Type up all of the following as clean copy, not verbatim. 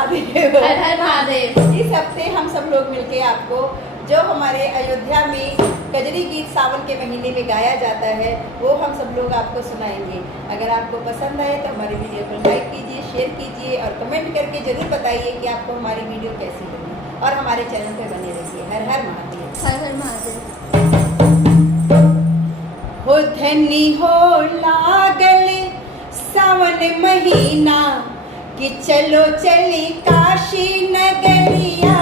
महादेव। हर हर महादेव। इस हफ्ते हम सब लोग मिलके आपको जो हमारे अयोध्या में कजरी गीत सावन के महीने में गाया जाता है वो हम सब लोग आपको सुनाएंगे। अगर आपको पसंद आए तो हमारी वीडियो को लाइक कीजिए, शेयर कीजिए और कमेंट करके जरूर बताइए कि आपको हमारी वीडियो कैसी लगी और हमारे चैनल पर बने रहिए। हर हर महादेव। हर हर महादेव। हो धनी हो लागल सावन महीना कि चलो चली काशी नगरिया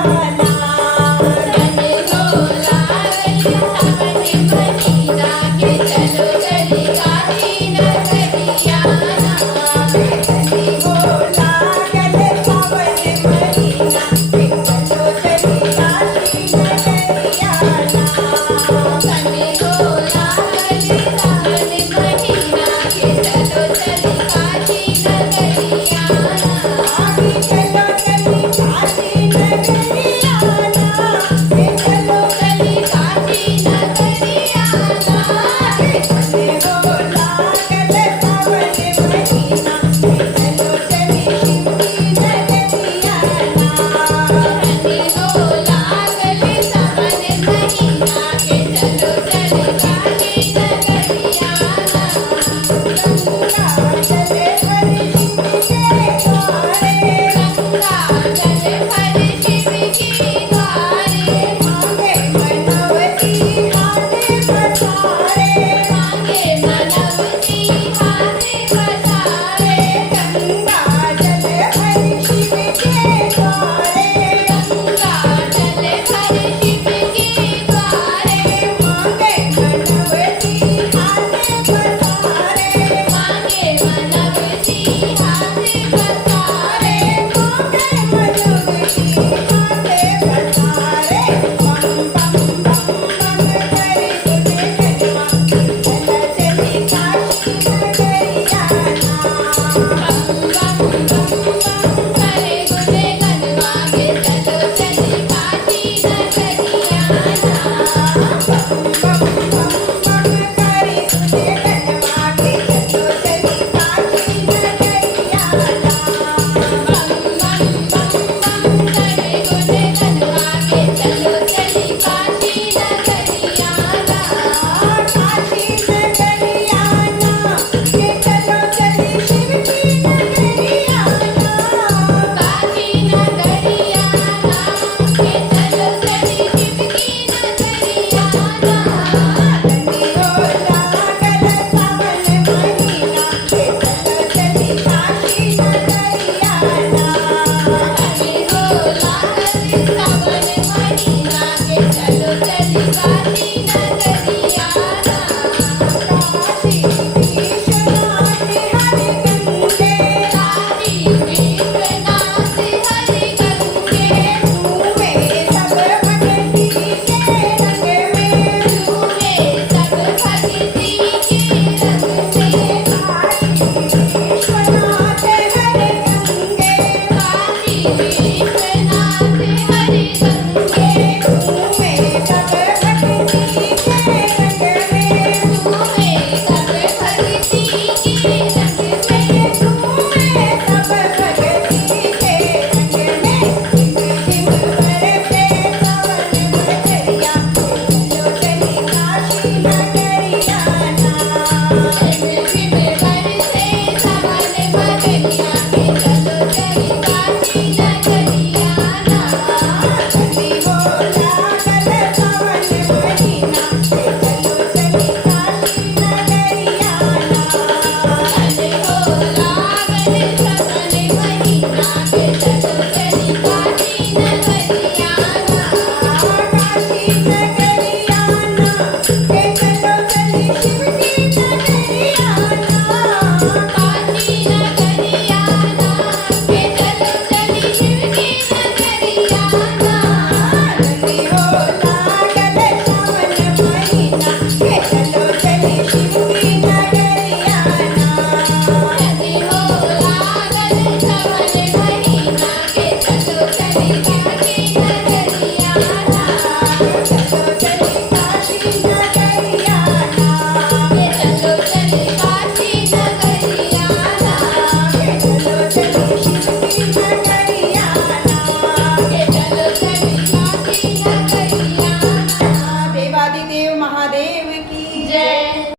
महादेव की जय।